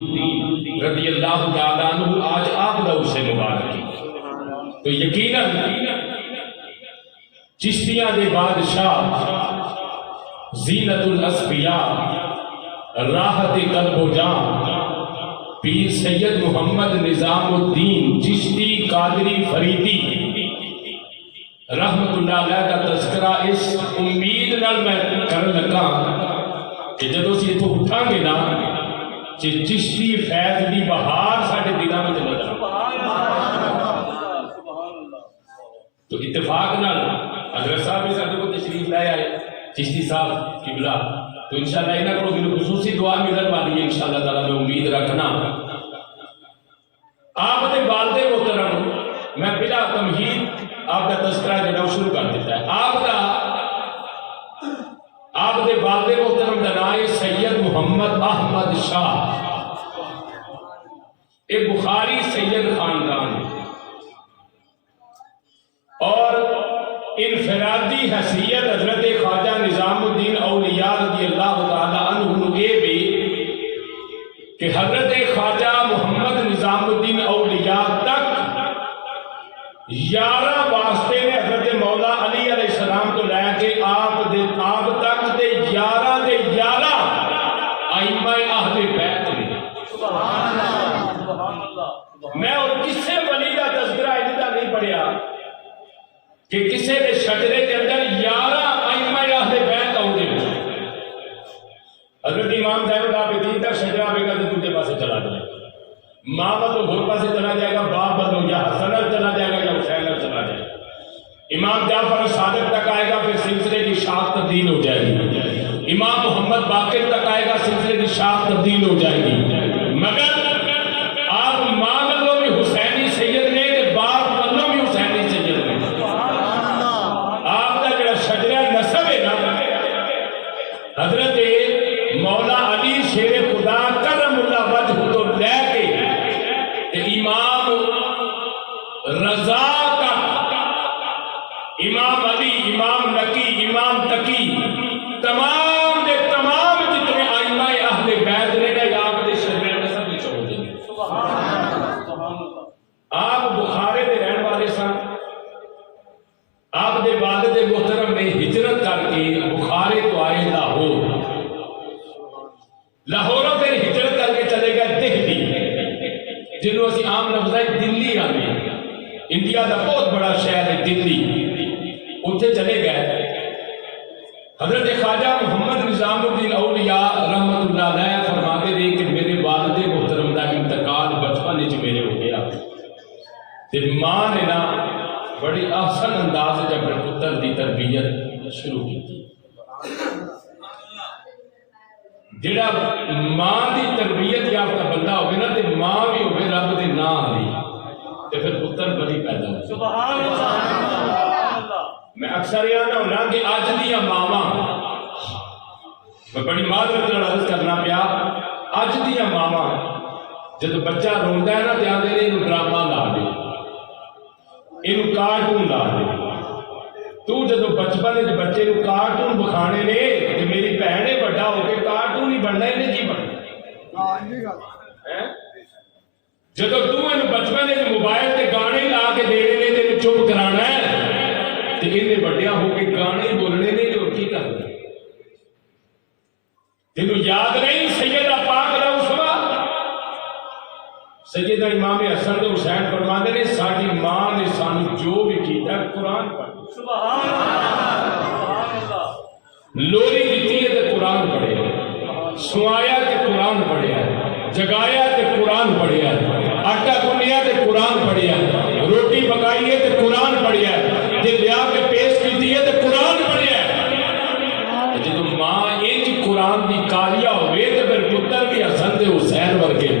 رضی اللہ تعالیٰ عنہ آج آپ دا اسے مبارک کی تو یقیناً چشتیاں دے بادشاہ زینت الاسفیاء راحت قلب و جان پیر سید محمد نظام الدین چشتی قادری فریدی رحمت اللہ علیہ کا تذکرہ اس امید نال میں کرن لگا کہ جدو سی اتو اٹھاں گے نا چشتی فیض دی بہار ساڑھے دلوں میں نظر تو اتفاق نال حضرت صاحب اس کو تشریف لائے آئے چشتی صاحب قبلہ تو انشاءاللہ انہاں کو دل خصوصی دعا ملن والی ہے انشاءاللہ تعالیٰ میں امید رکھنا آپ دے والد محترم میں بلا تمہید آپ کا تذکرہ جڑا شروع کر دیتا ہے آپ دے والد محترم دا نام سید محمد احمد شاہ ایک بخاری سید خاندان اور انفرادی حیثیت حضرت خواجہ نظام الدین اولیاء رضی اللہ تعالی عنہ یہ بھی کہ حضرت خواجہ محمد نظام الدین اولیاء تک 11 واسطے نے حضرت مولا علی علیہ السلام تو لے کے آپ تک دے 11 دے 11 ائمہ اہل بیت نے میں اور کسے ولی کا تذکرہ اتنا نہیں پڑھیا کہ کسے دے شجرے کے اندر 11 ائمہ اہل بیت آؤندے حضرت امام زین العابدین تک شجرہ آئے گا تو دوسرے پاسے چلا جائے گا ماں تو گھر پاسے چلا جائے گا باپ بدلو یا حسن چلا جائے گا یا حسین چلا جائے گا امام جعفر صادق تک آئے گا پھر سلسلے کی شاخ تبدیل ہو جائے گی امام محمد باقر تک آئے گا سلسلے کی شاخ تبدیل ہو جائے گی مگر آپ ماں بدلو بھی حسینی سید نے باپ بدلو بھی حسینی سید نے آپ کا جڑا شجرہ نسب ہے نا حضرت مولا علی شیر خدا کرم اللہ وجہ تو لے کے امام رضا تک امام علی امام نقی امام تقی تمام دے تمام جتنے ائمہ اہل بیت نے آپ دے شجرہ نسب وچ ہو جائیں آپ بخارے دے رہن والے سن آپ دے والد محترم نے ہجرت کر کے بخارے تو آئے لاہوروں پھر ہجرت کر کے چلے گئے دہلی جنہوں اسی عام لفظ ہے دلی آنے انڈیا کا بہت بڑا شہر ہے دلی اتنے چلے گئے حضرت خواجہ محمد نظام الدین اولیاء رحمت اللہ علیہ فرماتے رہے کہ میرے والد محترم کا انتقال بچپن وچ میرے ہو گیا تے ماں نے نا بڑی احسن انداز جب اپنے پتر دی تربیت شروع کی جڑا ماں دی تربیت یافتہ بندہ ہوگی نا تے ماں بھی ہوگی رب دے نام دی تے پھر پتر بڑی پیدا ہو سبحان اللہ میں اکثر یہ نہ ہونا کہ آج دیا ماما میں بڑی معذرت عرض کرنا پیا آج دیا ماما جب بچہ روندا ہے نا تے آندے نے ڈرامہ لا دے اینو کارٹون لا دے تو جدو بچپن وچ بچے نو کارٹون بکھانے نے تے میری بہن نے بڑا ہو کے کارٹون ہی بننا ہے جی بننا جدو تو اینو بچپن وچ موبائل تے گانے لا کے دے نے تے چپ کرانا ہے تے اینے بڑیا ہو کے گانے بولنے نے جو کی کرنا تینو یاد نہیں سیدہ پاک روسوا سیدہ امام حسن تے حسین فرماندے نے ساڈی ماں نے سانو جو بھی کیتا قرآن پڑھ سبحان اللہ لوری دیتی ہے تے قرآن پڑھیا سوایا تے قرآن پڑھیا جگایا تے قرآن پڑھیا آٹا گنیا تے قرآن پڑھیا روٹی پکائی ہے تے قرآن پڑھیا جے لیا کے پیش کیتی ہے تے قرآن پڑھیا جدو ماں انج قرآن دی کالیا ہوئے تے پھر پتر بھی حسن تے حسین ورگے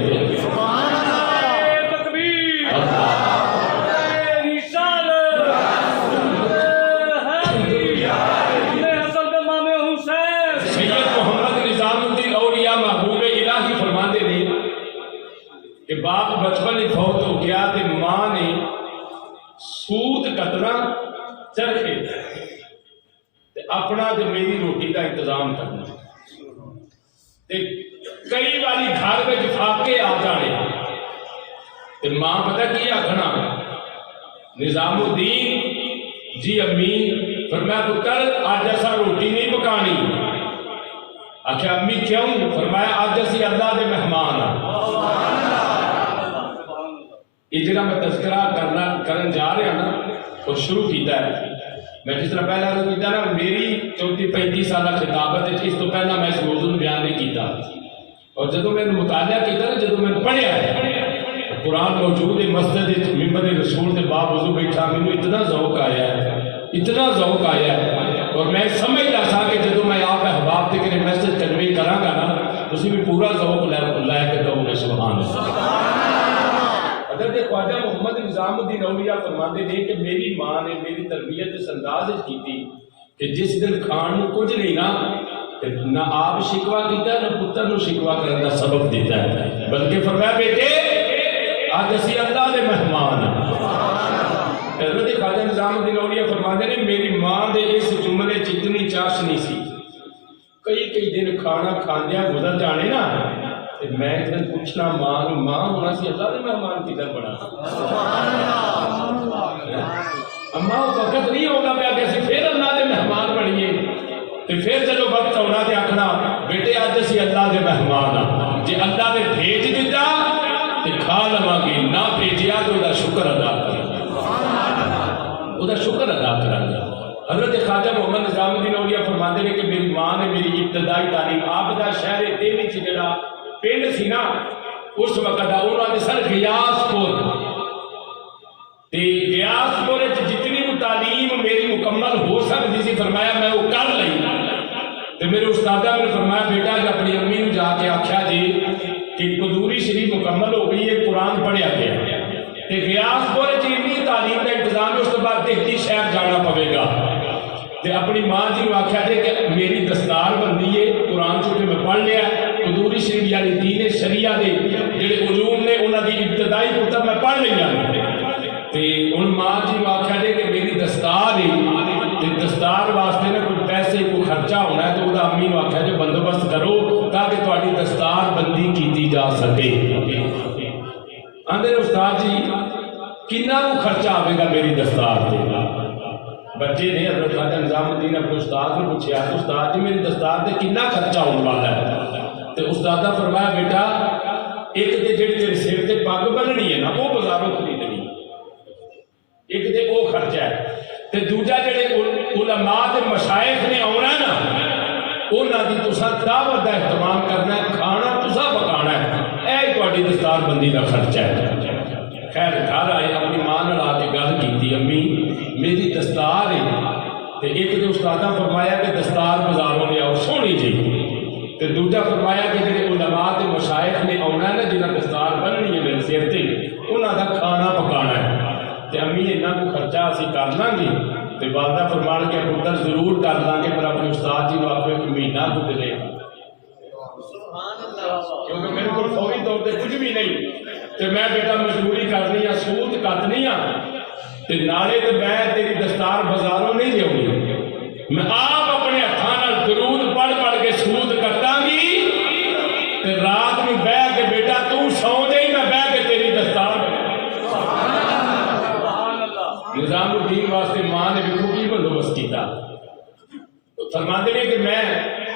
کہ باپ بچپن میں فوت ہو گیا تے ماں نے سوت کتنا چرخے تے اپنا تے میری روٹی کا انتظام کرنا تے کئی باری گھر میں فاقے تو ماں پتہ کی آخنا نظام الدین جی امی فرمایا پتر آج ایسا روٹی نہیں پکانی. آخیا امی کیوں؟ فرمایا آج اسی اللہ دے مہمان ہاں. یہ جگہ میں تذکرہ کرن جا رہا نا وہ شروع کیتا ہے. میں جس طرح پہلا تو کیتا نا میری 34-35 سالہ خطابت اس تو پہلا میں اس موضوع میں بیان نہیں کیتا. اور جدو میں نے مطالعہ کیتا نا جدو میں نے پڑھیا ہے قرآن موجود ہے مسجد ممبر رسول کے باب وضو بیٹھا مجھے اتنا ذوق آیا ہے اتنا ذوق آیا ہے. اور میں سمجھتا تھا کہ جدو میں آپ احباب کے کہ میسج کنوے کراں گا نا اسی بھی پورا ذوق لے کے کہوں گے سبحان اللہ. حضرت خواجہ محمد نظام الدین اولیاء فرماتے ہیں کہ میری ماں نے میری تربیت اس انداز کی تھی کہ جس دن کھان میں کچھ نہیں نہ آپ شکوا کیتا نہ پتر نو شکوا کرنے کا سبق دیتا ہے بلکہ فرمایا بیٹے آج اسی اللہ دے مہمان ہیں. حضرت خواجہ نظام الدین اولیاء فرماتے ہیں میری ماں دے اس جملے جتنی چاشنی سی کئی دن کھانا کھاندیا گزر جانے نا میں ایک دن پوچھنا ماں ہونا سی اللہ دے مہمان کدھر بنا. اماں وقت نہیں ہوگا پیا کہ اسی پھر اللہ دے مہمان بنیے تو پھر جب وقت ہونا تو آخنا بیٹے اج اسی اللہ دے مہمان ہاں. جی اللہ نے بھیج دیتا تو کھا لواں گے نہ بھیجیا تو وہ شکر ادا وہ شکر ادا کرا گا. حضرت خواجہ محمد نظام الدین اولیاء فرماتے ہیں کہ میری ماں نے میری ابتدائی تعلیم آپ دا شہر تیلی چ جڑا پنڈ سی نا اس وقت انہوں نے سر غیاس پور جتنی بھی تعلیم میری مکمل ہو سکتی سی فرمایا میں وہ کر لئی. تو میرے استادہ نے فرمایا بیٹا کہ اپنی امی نے جا کے آخیا جی کہ قدوری شریف مکمل ہو گئی ہے قرآن پڑھیا گیا تو غیاس پور اتنی تعلیم کا انتظام ہے اس کے بعد دہتی شہر جانا پوے گا. تو اپنی ماں جی کو آخیا جی کہ میری دستار بندی ہے قرآن چونکہ میں پڑھ لیا قدوری شریف یعنی دین شریعہ دے جڑے علوم نے انہوں دی ابتدائی کتب میں پڑھ لیا تے ان ماں جی کو آخیا جی کہ میری دستار ہے تے دستار واسطے نا کوئی پیسے کوئی خرچہ ہونا ہے تو وہ امی کو آخیا جی بندوبست کرو تاکہ تہاڈی دستار بندی کیتی جا سکے. آندے استاد جی کتنا کو خرچہ آئے گا میری دستار پہ. بچے نے حضرت خواجہ نظام الدین اپنے استاد نے پوچھا استاد جی میری دستار پہ کتنا خرچہ ہونے والا ہے. تو استاد نے فرمایا بیٹا ایک تو جڑی تیرے سر تے پگ بننی ہے نا وہ بازاروں خریدنی ایک تو وہ خرچہ ہے تے دوجا جڑے علماء تے مشائخ نے آنا ہے نا انہاں دی تساں دعوت دا اہتمام کرنا ہے کھانا تساں پکانا ہے اے تہاڈی دستار بندی دا خرچہ ہے. خیر گھر آئے اپنی ماں نال آ کے گل کیتی امی میری دستار ہے تے ایک تو استادہ فرمایا کہ دستار بازاروں لے آؤ سونی جی تے دوجا فرمایا کہ جڑے علماء تے مشائخ نے آنا ہے نا جنہاں دستار بننی ہے میرے سر تے انہاں دا کھانا پکانا ہے تے امی انہاں کو خرچہ اسی کر لیں گے تے والدہ فرمان کے پتر ضرور کر لیں گے پر اپنے استاد جی کو آخو ایک مہینہ کو دے کیونکہ میرے کو فوری طور پہ کچھ بھی نہیں تے میں بیٹا مزدوری کرنی ہے سود کٹنی ہے تے نالے تے میں تیری دستار بازاروں نہیں دیوں میں آپ اپنے ہاتھوں درود پڑھ پڑھ کے سود کٹاں گی تے رات میں بہ کے بیٹا تو سو جائے میں بہ کے تیری دستار نظام الدین واسطے ماں نے بھی کی بندوبست کیتا. فرماتے ہیں کہ میں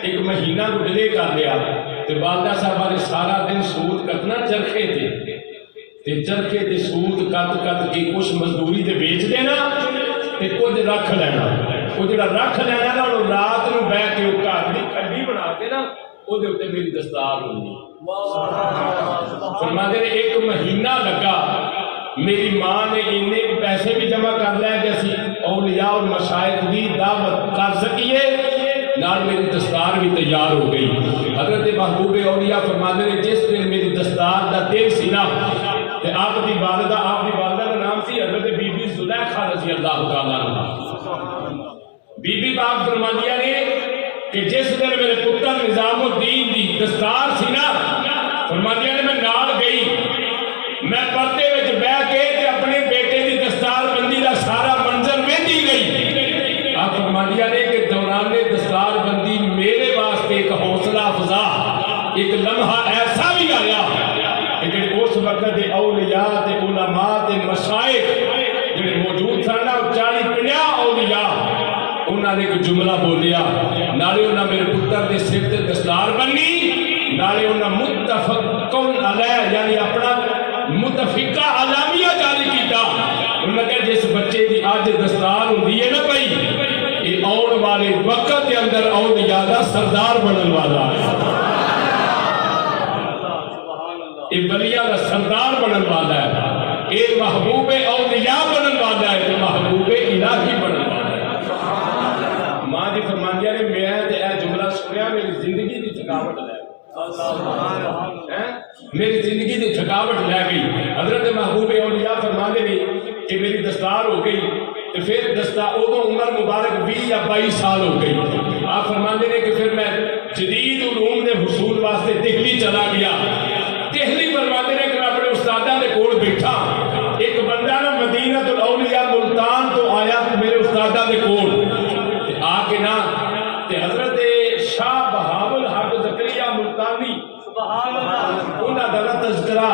ایک مہینہ کو ڈلے کر لیا تے والدہ صاحبہ نے سارا دن سود کٹنا چرخے تے چرخے تے سود کٹ کے کچھ مزدوری تے بیچ دینا تے کچھ رکھ لینا وہ جڑا رکھ لینا نا وہ رات نو بہ کے گھر دی کھڈی بنا کے نا وہ دے اوتے میری دستار ہوندی. فرماتے ہیں ایک مہینہ لگا میری ماں نے اتنے پیسے بھی جمع کر لے کہ اسی اولیاء اور مشائخ دی دعوت کر سکیے نال میری دستار بھی تیار ہو گئی. حضرت محبوب اولیاء فرماتے ہیں جس دن میری دستار دا دن سی نا تے آپ کی والدہ کا نام سی حضرت بی بی زلیخا رضی اللہ تعالیٰ عنہ. بی بی باپ فرماندیاں نے کہ جس دن میرے پتر نظام الدین دی دستار سی نا فرماندیاں نے میں نال گئی میں پردے وچ بیٹھ کے تے اپنے بیٹے دی دستار بندی دا سارا منظر ویندی گئی. آپ فرماندیاں نے کہ دوران دستار بندی میرے واسطے ایک حوصلہ افزا ایک لمحہ ایسا بھی آیا کہ اس وقت اولیاء تے انہوں نے کوئی جملہ بولیا نالے انہوں نے میرے پتر کے سر تے دستار بنی نالے انہوں نے متفقن علیہ یعنی اپنا متفقہ اعلامیہ جاری کیتا انہوں نے کہا جس بچے دی آج دستار ہوندی ہے نا بھائی یہ آن والے وقت کے اندر اولیاء دا سردار بنن والا ہے یہ ولیاں دا سردار بنن والا ہے یہ محبوب اولیاء بنن والا ہے یہ محبوب الہی بنن والا ہے ماں جی فرماندیاں نے میں تے اے جملہ سنیا میری زندگی دی تھکاوٹ لے میری زندگی دی تھکاوٹ لے گئی حضرت محبوب اولیاء فرماندے نے کہ میری دستار ہو گئی تو پھر دستار ادو عمر مبارک 20 یا 22 سال ہو گئی آپ فرماندے نے کہ پھر میں جدید علوم دے حصول واسطے دہلی چلا گیا دہلی فرماندے نے کہ میں اپنے استاداں دے کول بیٹھا ایک بندہ نا مدینہ الاولیاء ملتان تو آیا میرے استاداں دے کول آ کے نا تے حضرت شاہ بہاول حق زکریا ملتانی سبحان اللہ انہاں دا تذکرہ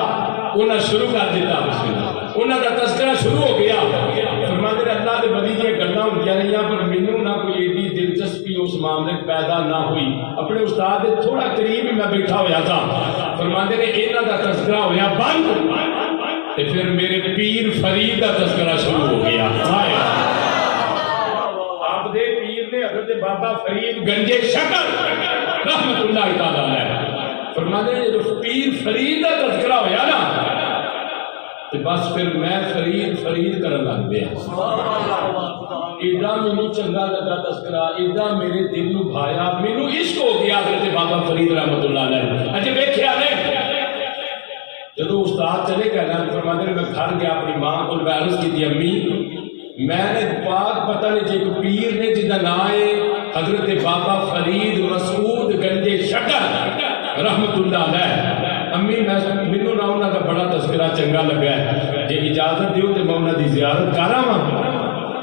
انہاں شروع کر دیتا انہاں دا تذکرہ شروع ہو گیا فرماتے ہیں اللہ دے ولی دی گلاں ہوندیاں رہیاں پر مینوں نہ کوئی ایڈی دلچسپی اس معاملے پیدا نہ ہوئی اپنے استاد دے تھوڑا قریب ہی میں بیٹھا ہویا تھا فرماتے ہیں انہاں دا تذکرہ ہویا بند تے پھر میرے پیر فرید دا تذکرہ شروع ہو گیا آپ دے پیر نے حضرت بابا فرید گنجے شکر رحمت اللہ تعالی علیہ فرماتے ہیں جو پیر فرید دا تذکرہ ہویا نا تو بس پھر میں فرید کرن لگ گیا ایڈا مینوں چنگا لگا تذکرہ ایڈا میرے دل نو بھایا مینوں عشق ہو گیا حضرت بابا فرید رحمت اللہ علیہ اجے ویکھیا نہیں جدو استاد چلے گئے نا فرماتے ہیں میں گھر گیا اپنی ماں کو عرض کی تھی امی میں نے پاک پتہ نہیں جی ایک پیر نے جدا نام ہے حضرت بابا فرید مسعود گنجے شکر رحمت اللہ علیہ امی مینوں نہ انہاں دا بڑا تذکرہ چنگا لگا ہے جے اجازت دیو تے میں انہاں دی زیارت کراواں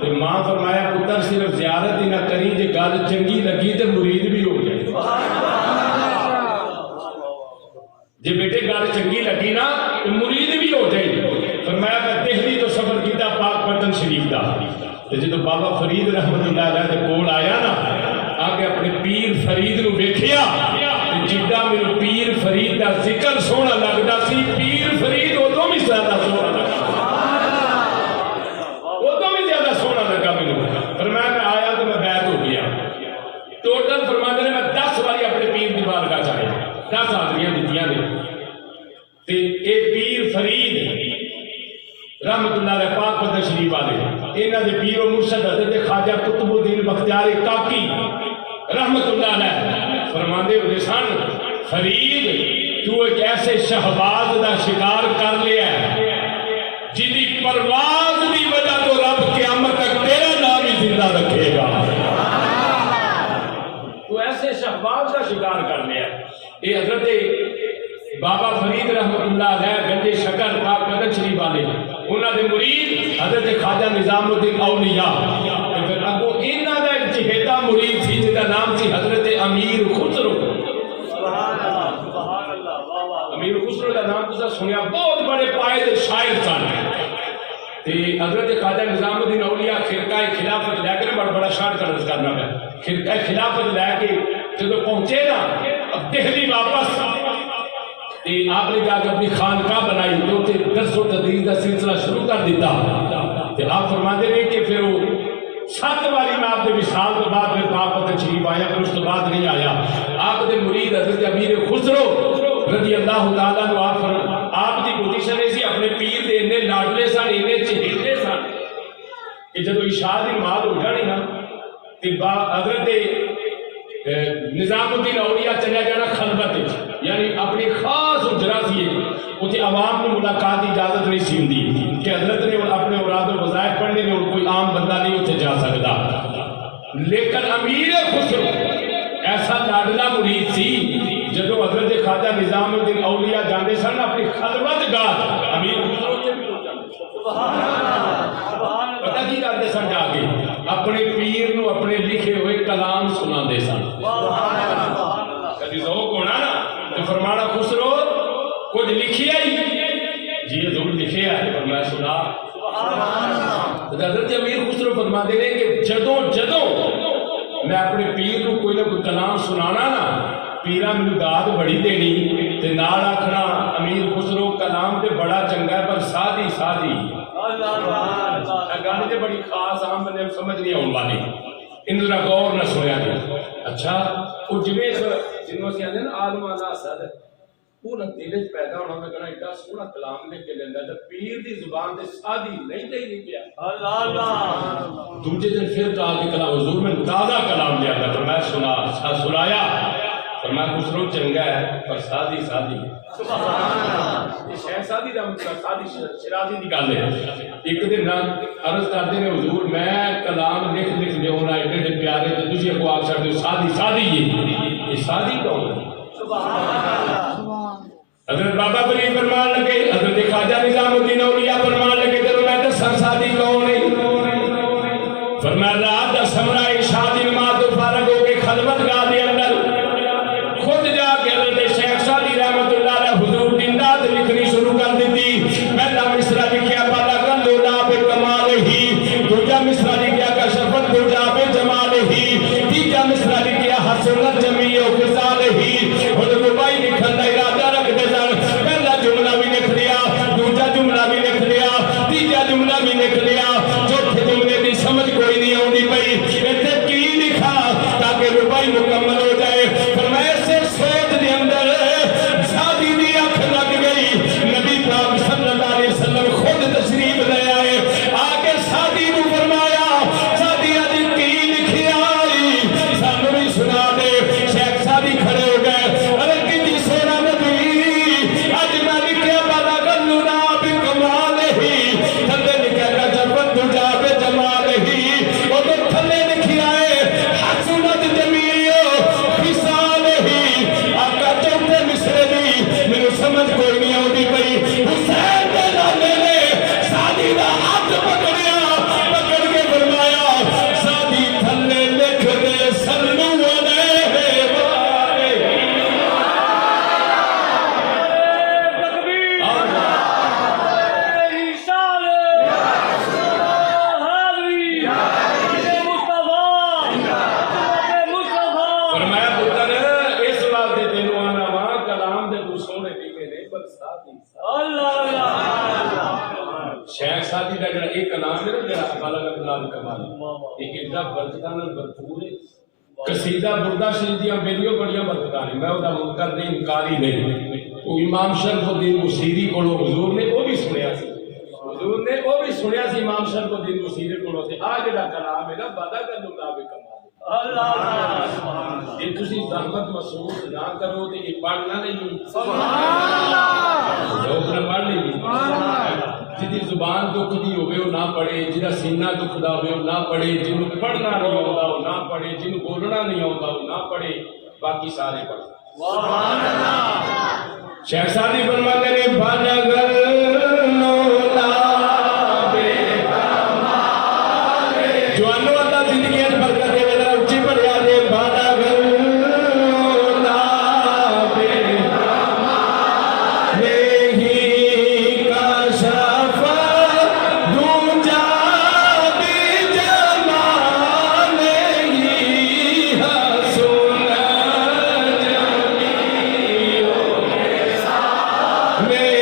تے ماں فرمایا پتر صرف زیارت ہی نہ کری جے گل چنگی لگی تے مرید بھی ہو جائے جے بیٹے گل چنگی لگی نا تے مرید بھی ہو جائے فرمایا میں دہلی تو سفر کیتا پاک پتن شریف دا تے جدوں بابا فرید رحمت اللہ علیہ دے کول آیا نا آگے اپنے پیر فرید نو ویکھیا جدا میرے پیر فرید کا ذکر سونا لگتا سی پیر فرید ادو بھی زیادہ سونا لگا ادو بھی زیادہ سونا لگا میرے فرمایا میں آیا تو میں بیعت ہو گیا ٹوٹل فرماتے نے میں 10 باری اپنے پیر کی بارگاہ چاہے 10 آدمیاں دیتیاں نے تے اے پیر فرید رحمت اللہ علیہ پاک پتہ شریف والے انہاں دے پیر و مرشد حضرت خواجہ قطب الدین بختیار کاکی رحمت اللہ علیہ فرماندے ہوئے سن فرید تو ایک ایسے شہباز دا شکار کر لیا ہے جدی پرواز دی وجہ تو رب قیامت تک تیرا نام ہی زندہ رکھے گا تو ایسے شہباز دا شکار کر لیا ہے یہ حضرت بابا فرید رحمت اللہ علیہ گنجے شکر پاک قدر شریف والے انہاں دے مرید حضرت خواجہ نظام الدین اولیاء پھر اگوں انہاں دا ایک چہیتا مرید سی جس کا نام سی حضرت امیر خسرو امیر خسرو کا نام تو سنیا بہت بڑے پائے شاعر سن حضرت خواجہ نظام الدین اولیاء خرقہ خلافت لے کے بڑا شاعر کا عرض کرنا ہے خرقہ خلافت لے کے جب پہنچے نا اب دہلی واپس آپ نے جا کے اپنی خانقاہ بنائی تو درس و تدریس کا سلسلہ شروع کر دیتا آپ فرماتے ہیں کہ پھر وہ 7 باری میں آپ نے وصال کے بعد پھر پاک پتن شریف آیا پھر اس کے بعد نہیں آیا آپ کے مرید حضرت امیر خسرو رضی اللہ تعالیٰ عنہ آپ کی پوزیشن ایسی اپنے پیر دے انہیں لاڈلے سن انہیں چہیتے سن کہ جب اشاعت نماز ہو جانی نا حضرت نظام الدین اولیاء چلے جانا خلوت یعنی اپنی خاص اجرا سی اتنے عوام کو ملاقات کی اجازت نہیں سی ہوتی کہ حضرت نے اپنے اوراد و وظائف پڑھنے میں کوئی عام بندہ نہیں اتنے جا سکتا لیکن امیر خسرو ایسا لاڈلا مرید سی جب حضرت خواجہ نظام الدین اولیاء جانے سن اپنی خلوت گاہ امیر خسرو یہ بھی ہو جانے پتہ کی کرتے سن جا کے اپنے پیر نو اپنے لکھے ہوئے کلام سنا دے سن کدی ذوق ہونا نا تو فرمانا خسرو کچھ لکھیا ہی جی ضرور لکھیا ہے پر میں سنا حضرت امیر خسرو فرماتے ہیں کہ جدوں میں اپنے پیر کو کوئی نہ کوئی کلام سنانا نا پیرا مجھے داد بڑی دینی تے نال آکھنا امیر خسرو کلام تے بڑا چنگا ہے پر سادی سادی گل تے بڑی خاص عام بندے سمجھ نہیں آن والی ان ذرا غور نہ سنیا جی اچھا وہ جویں جنوں اسی آندے نا عالم والا اسد وہ نہ دل وچ پیدا ہونا میں کہنا ایڈا سوہنا کلام لکھ کے لیندا تے پیر دی زبان تے سادی نہیں تے نہیں پیا اللہ اللہ دوسرے دن پھر کہا کہ کلام حضور میں تازہ کلام لیا تھا میں سنایا فرمایا خسرو چنگا ہے پر سادی سادی سبحان اللہ یہ شیخ سادی دا مطلب سادی شرازی دی گل ہے ایک دن عرض کرتے ہیں حضور میں کلام لکھ دیونا ایڈے پیارے تے تسی کو آکھ سکدے سادی سادی یہ سادی کون ہے سبحان اللہ حضرت بابا فرید فرمان لگے حضرت خواجہ نظام الدین اولیاء فرمان لگے کہ میں تو سادی کون ہے فرمایا رات دا سمرا ارشاد نماز فارغ ہو کے خلوت گاہ دے اندر خود جا کے حضرت شیخ سادی رحمت اللہ علیہ حضور کی نعت لکھنی شروع کر دیتی پہلا مصرع لکھیا بالا گندو نا پہ کمال ہی دوجا مصرع لکھیا کشفت دوجا پہ جمال ہی تیجا مصرع لکھیا حسن جمیع و خصال ہی حضور بھائی لکھن دا ارادہ رکھ دے سن پہلا جملہ بھی لکھ لیا دوجا جملہ بھی لکھ لیا تیجا جملہ بھی لکھ لیا چوتھے جملے دی سمجھ کوئی نہیں آتی پئی ایتھے کی لکھا تاکہ ربائی مکمل ہو جائے فرمایا سے سوچ دے اندر سادی دی اکھ لگ گئی نبی پاک صلی اللہ علیہ وسلم خود تشریف لے آئے آگے سادی نو فرمایا سادی اج کی لکھیا سانو بھی سنا دے شیخ سادی کھڑے ہو گئے ارے کتنی سونا نبی اج میں لکھیا بالا گلو نا بھی کمال ہی تھلے لکھیا کا جبت دوجا بے جمال ہی وہ تو تھلے لکھیا ہے حسنت جمیع خصال ہی آقا چوتھے مصرے دی میرے سمجھ کوئی نہیں آتی پئی حسین دے لالے نے سادی دا ہاتھ پکڑیا پکڑ کے فرمایا سادی تھلے لکھ دے سلو علیہ وآلہ فرمایا پتر اس واسطے تینوں آنا وا کلام دے تو سونے لکھے نے پر سادی شیخ سادی دا جڑا ایک کلام ہے نا جڑا بالا کلام کمال ایک ایڈا برکتاں نال بھرپور ہے قصیدہ بردہ شریف دیاں بیلیاں بڑیاں برکتاں نے میں او دا منکر نہیں انکاری نہیں وہ امام شرف الدین بصیری کولوں حضور نے وہ بھی سنیا سی حضور نے وہ بھی سنیا سی امام شرف الدین بصیری کولوں تے آ جڑا کلام ہے نا بالا کلام کمال اللہ یہ تسی زحمت محسوس نہ کرو تے یہ پڑھنا نہیں سبحان اللہ لوگ نہ پڑھ لیں جدی زبان دکھ دی ہوئے وہ نہ پڑھے جدا سینہ دکھ دا ہوئے وہ نہ پڑھے جنہوں پڑھنا نہیں ہوتا وہ نہ پڑھے جنہوں بولنا نہیں ہوتا وہ نہ پڑھے باقی سارے پڑھے سبحان اللہ شیخ سادی فرماتے نے بانگر نولا بے کمال جوانو اللہ زندگی برکت دے ذرا اچھی پڑھیا دے بانگر نولا بے کمال ہی کشف دوجا بے جمال ہی حسن جمیع میں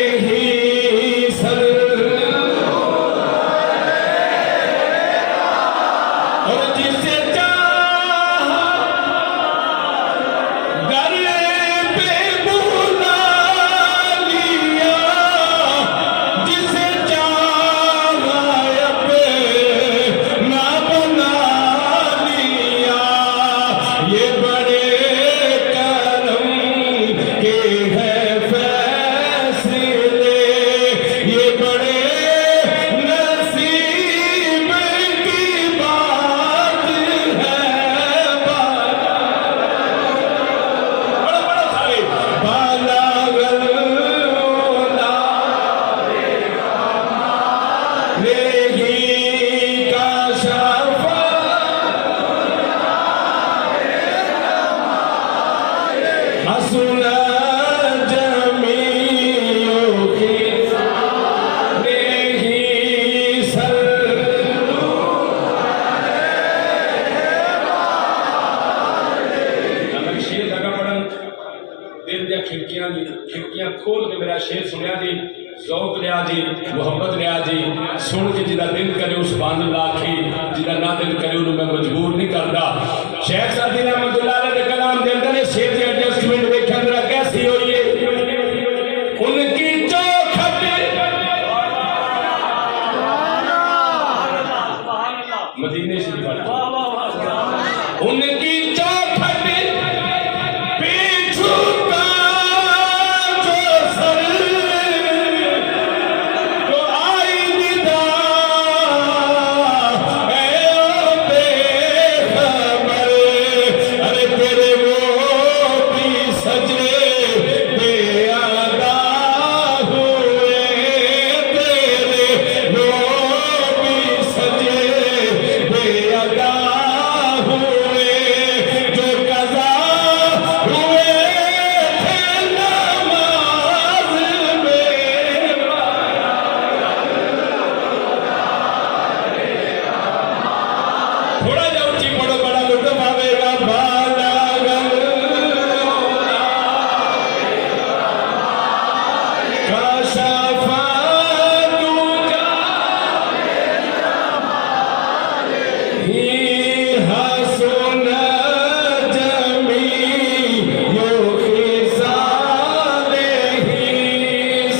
شیر سنیا جی ذوق لیا جی محبت لیا جی سن کے جدا دل کرے اس سبحان اللہ آکھی جدا نہ دل کرے انہوں میں مجبور نہیں کرتا شیخ سعدی رحمۃ اللہ علیہ کے کلام دے اندر شیر کی ایڈجسٹمنٹ دیکھیں اندر کیسی ہوئی ہے ان کی چوکھٹ مدینے شریف ان کی چوکھٹ پیچھو کا جو سر تو آئی ندا اے او بے خبر ارے تیرے وہ بھی سجے بے ادا ہوئے تیرے وہ بھی سجے بے ادا ہوئے جو قضا ہوئے تھے نماز میں تھوڑا جا اونچی پڑھو بڑا لطف آئے گا بالا کاشفا ہی حسن جمیع خصال ہی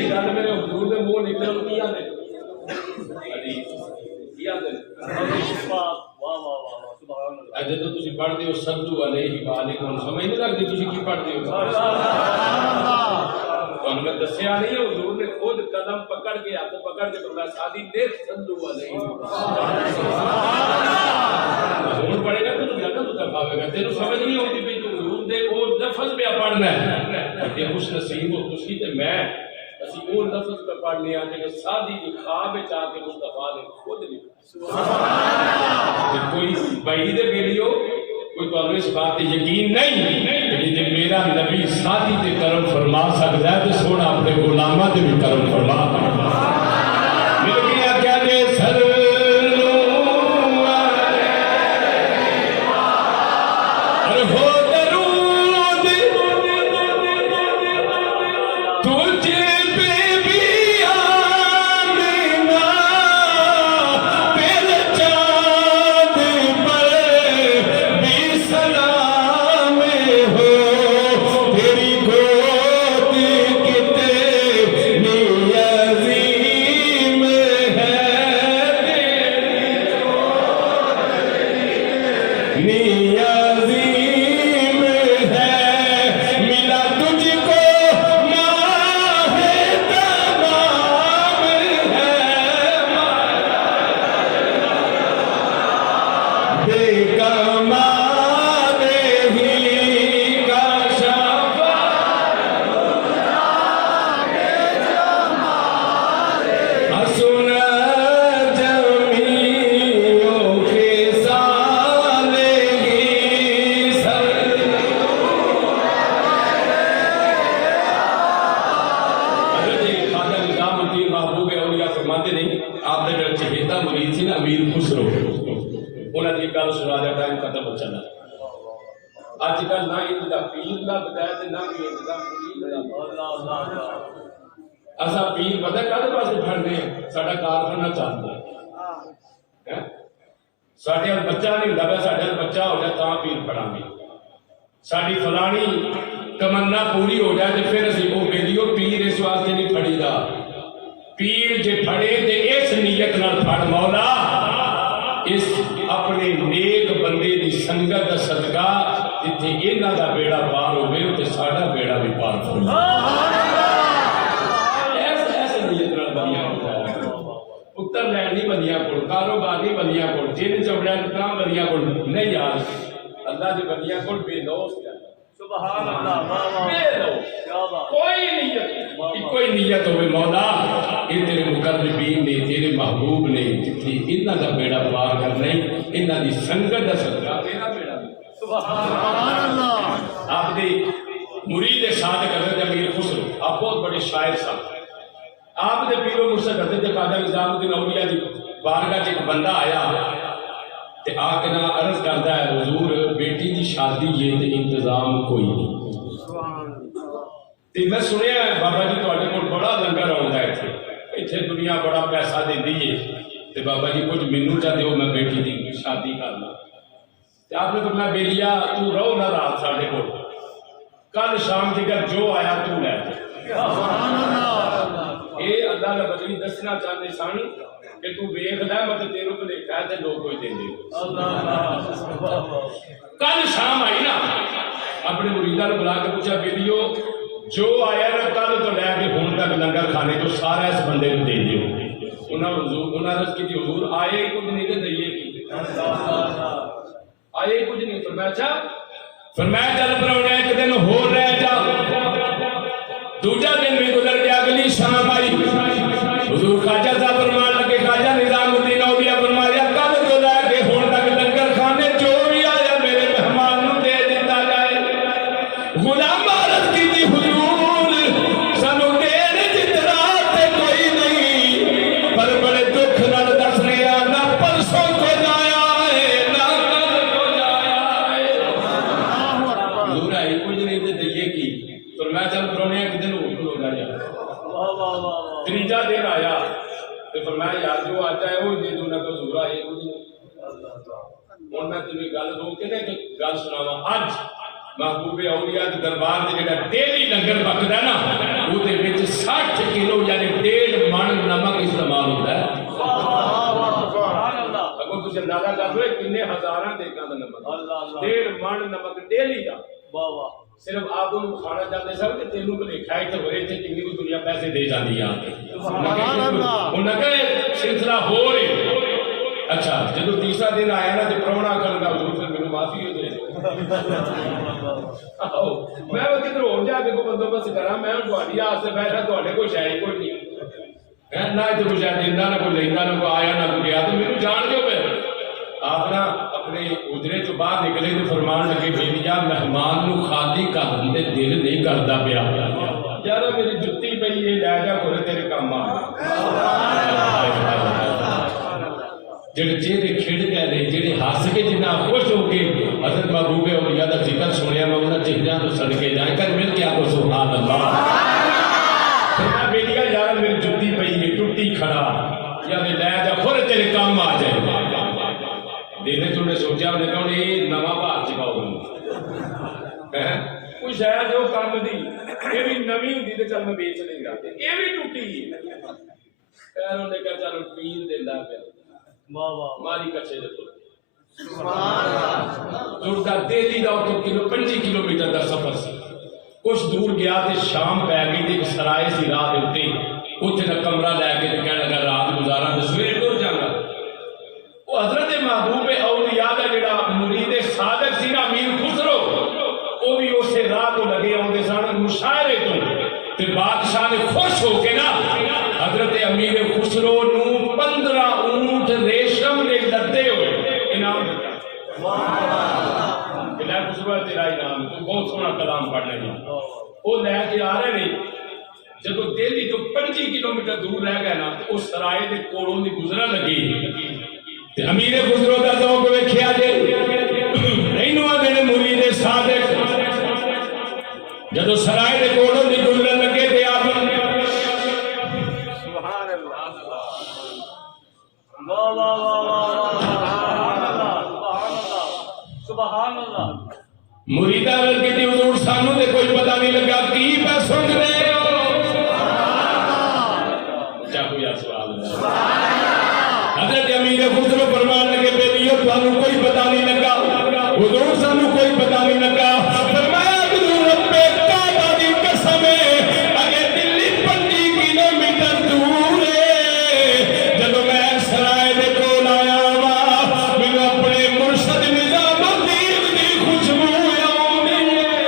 سر میرے حضور نے منہ نکل کیا دے جدو تسی پڑھتے ہو صلو علیہ وآلکم سمجھ نہیں لگتی تسی کی پڑھتے ہو تو میں دسیا نہیں حضور نے خود قدم پکڑ کے ہاتھ پکڑ کے فرمایا سادی دیر صلو علیہ حضور پڑھے گا تو زیادہ تو تفاوے گا تیرے سمجھ نہیں ہوتی بھی تو حضور دے وہ لفظ پہ پڑھنا ہے کہ خوش نصیب ہو تسی تے میں اسی وہ لفظ پہ پڑھنے آ کہ سادی کی خواب چاہ کے مصطفیٰ نے خود لکھا کوئی بعید ویڈیو کوئی تو اس بات یقین نہیں کہ جے میرا نبی سادی تے کرم فرما سکتا ہے تو سونا اپنے غلاماں تے بھی کرم فرما میرے کیا کیا دے سر اور ہو درود تجھے پہ بھی آمینہ تیرے چاند پر بھی سلام ہو تیری گود کتنی عظیم ہے تیری عظیم ہے ملا تجھ کو ماہ تمام ہے بے کمال ہی کاشف حسن جمیع خصال ہی سر حضرت خواجہ نظام الدین محبوب اولیاء فرماتے نہیں آپ نے جو چہیتا مرید سی نا امیر خسرو انہاں دی گل سنا دیا ٹائم ختم چلا اج کل نہ ان دا پیر دا بتایا تے نہ کوئی ان دا مرید دا اسا پیر پتہ کدے پاسے پھڑنے ہیں ساڈا کارخانہ چلدا ہے ساڈے ال بچہ نہیں ہوندا پیا ساڈے ال بچہ ہو جائے تاں پیر پڑھاں گے ساڈی فلانی تمنا پوری ہو جائے تے پھر اسی وہ ویڈیو پیر اس واسطے نہیں پھڑی دا پیر جے پھڑے تے اس نیت نال پھڑ مولا اس اپنے نیک بندے دی سنگت دا صدقہ جتھے انہاں دا بیڑا پار ہوے تے ساڈا بیڑا بھی پار ہوے ایسے نیت نال بندیاں پتر لین نہیں بندیاں کول کاروبار نہیں بندیاں کول جن چوڑیا تاں بندیاں کول نہیں یار اللہ دے بندیاں کول بے لوس سبحان اللہ بے لوس کیا بات کوئی نیت ہوئے مولا یہ تیرے مقربین نے تیرے محبوب نے جتنی انہاں دا بیڑا پار کرنے انہاں دی سنگت دا صدقہ تیرا بیڑا سبحان اللہ آپ دی مرید صادق حضرت امیر خسرو آپ بہت بڑے شاعر صاحب آپ دے پیرو مرشد حضرت خواجہ نظام الدین اولیاء دی بارگاہ ایک بندہ آیا تے آ کے نہ عرض کرتا ہے حضور شادی ہے تو انتظام کوئی نہیں. میں سنیا بابا جی تے کو بڑا لنگر آتا ہے اتنے دنیا بڑا پیسہ دینی ہے تو بابا جی کچھ مینو چاہ دیو میں بیٹی کی شادی کرنا. آپ نے فرمایا بیلیا تو رہو نہ رات ساڈے کو کل شام تک جو آیا تو لے جا. یہ اللہ کا بدلی دسنا چاہتے سن کہ تو ویخ لے مت تیروں کو لکھا ہے تو لوگ کوئی دیں. کل شام آئی نا اپنے مریداں بلا کے پوچھا بیلیو جو آیا نا کل تو لے کے ہوں تک لنگر کھانے تو سارا اس بندے کو دے دیو. انہوں نے کی حضور آئے ہی کچھ نہیں تو دئیے کی آئے ہی کچھ نہیں. فرمایا اچھا فرمایا چل پراؤنے ایک دن ہو رہ جا. دوجا دن بھی گزر گیا اگلی شام آئی حضور خواجہ صاحب فرمان لگے خواجہ نظام الدین اولیاء فرمایا کل تو لے کے ہوں تک لنگر کھانے جو بھی آیا میرے مہمان نو دے دیتا جائے. غلام عرض کی تھی حضور سانو دین جتنا تے کوئی نہیں پر بڑے دکھ نال دس رہا نہ پرسوں کو جایا ہے نہ کل کو جایا ہے. حضور آئی کچھ نہیں تے دئیے کی. فرمایا چل پرونے ایک دن ہو گیا جا. تیجا دن آیا تو فرمایا یار جو آتا ہے وہ دے دوں نہ تو حضور آئے کچھ نہیں. ہوں میں تمہیں گل رو کے نا گل سناواں. اج محبوب اولیاء کے دربار سے جڑا ڈیلی لنگر پکدا نا وہ 60 کلو یعنی 1.5 من نمک استعمال ہوتا ہے. اگر تم اندازہ کر لو کنے ہزاراں دیگاں دا نمک 1.5 من نمک ڈیلی دا. صرف آپ کو کھانا چاہتے سب کہ تینوں کو لکھا ہے تو بڑے تھے کنی کو دنیا پیسے دے جاتی ہے انہوں نے سلسلہ ہو رہے. اچھا جب تیسرا دن آیا نا تو پرونا کرنا حضور پھر میرے معافی ہو جائے. میں وہ کدھر ہو جا کے کو بندوبست کرا میں تھوڑی آس سے بیٹھا تھوڑے کوئی شاید کوئی نہیں نہ تو کوئی شاید دینا نہ کوئی لینا نہ کوئی آیا نہ کوئی گیا تو میرے جان کیوں پہ آپ نا اپنے اجرے جو باہر نکلے تو فرمان لگے بیٹیا مہمان نو خالی کر دے دل نہیں کرتا پیا یار میری جتی پی یہ لے جا کھڑے تیرے کام آ جڑے چہرے کھڑ گئے جڑے ہس کے جنہ خوش ہو کے حضرت محبوب اولیاء دا ذکر سنیا میں انہاں چہریاں تو صدقے جائیں کر مل کے آپ کو سبحان اللہ. فرمایا بیٹیا یار میری جتی پئی ہے ٹوٹی کھڑا یا میں لے جا کھڑے تیرے کام آ جائے. دینے تو نے سوچا انہیں کہا انہیں نواں بھار چکاؤ کوئی شاید جو کام دی یہ بھی نوی ہوتی تو چل میں بیچ نہیں گا یہ بھی ٹوٹی خیر انہوں نے کہا چلو پیر دینا پہ ماری کچھے دے تو جڑتا دیلی دا تو 25 کلومیٹر دا سفر سی. کچھ دور گیا تے شام پہ گئی تے ایک سرائے سی رات ہوتی اتنے دا کمرہ لے کے کہنے لگا رات گزارا تو سویر دور جانا. وہ حضرت محبوب اولیاء دا جڑا مرید صادق سی نا امیر خسرو وہ بھی اسے راہ تو لگے آتے سن مشاعرے تو تے بادشاہ نے خوش ہو کے نا حضرت امیر خسرو نو 15 اونٹ ریشم نے لدے ہوئے انعام دیتا. اللہ خسرو ہے تیرا انعام تو بہت سونا کلام پڑھنے جا وہ لے کے آ رہے نہیں جب دہلی تو 25 کلومیٹر دور رہ گئے نا اس سرائے کے کوڑوں کی گزرا لگی امیر خسرو کا ذوق ویکھیا جے اینو آندے نے مرید صادق جدو سرائے دے کوڑوں دی گزرن لگے تے آپ سبحان اللہ واہ واہ واہ سبحان اللہ مریداں ول کیتی حضور سانو تے کوئی پتہ نہیں لگا کی پہ سن رہے ہو چاہو یا سوال حضرت امیر خسرو فرمان لگے بیلیو تانوں کوئی پتہ نہیں لگا حضور سانوں کوئی پتہ نہیں لگا. فرمایا حضور رب کعبہ دی قسم اگر دلی 25 کلومیٹر دور ہے جدوں میں سرائے دے کول آیا وا مینوں اپنے مرشد نظام الدین دی خوشبو آوندی ہے.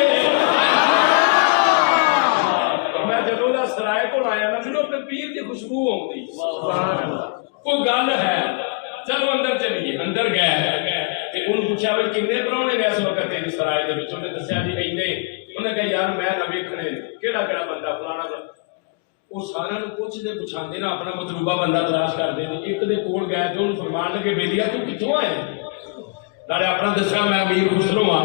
میں جدوں دا سرائے کول آیا نا مینوں اپنے پیر دی خوشبو آوندی. سبحان اللہ کوئی گل ہے چلو اندر چلیے. اندر گئے تے انہوں پوچھا بھائی کنے پراؤنے نے اس وقت تیری سرائے دے وچ انہیں دسیا جی اینے. انہیں کہا یار میں نہ ویکھنے کیڑا کیڑا بندہ فلانا وہ سارا نوں پوچھدے پچھاندے نا اپنا مطلوبہ بندہ تلاش کردے نے. ایک دے کول گئے تے انہوں فرمان لگے بیلیا تو کتھوں آئے نالے اپنا دسیا میں امیر خسرو ہاں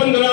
15